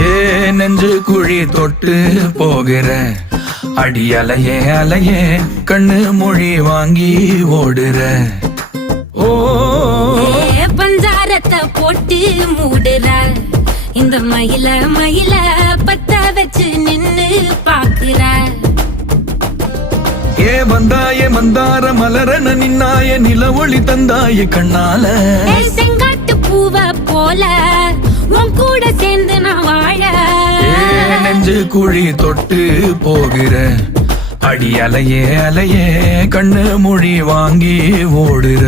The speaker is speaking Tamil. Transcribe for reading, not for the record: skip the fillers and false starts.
ஏ நெஞ்சு குழி தொட்டு போகிற அடி அலையே அலையே கண்ணு மொழி வாங்கி ஓடுற. ஓ பஞ்சாரத்தை போட்டு மூடுற இந்த மயில மயில பத்த வச்சு நின்னு பாக்குற. ஏ வந்தாய மந்தார மலரன நின்னாய நில ஒளி தந்தாய கண்ணால. செங்காட்டு பூவ போல உன் கூட சேர்ந்து நான் வாழ. நெஞ்சு குழி தொட்டு போகிற அடி அலையே அலையே கண்ணு மொழி வாங்கி ஓடுற.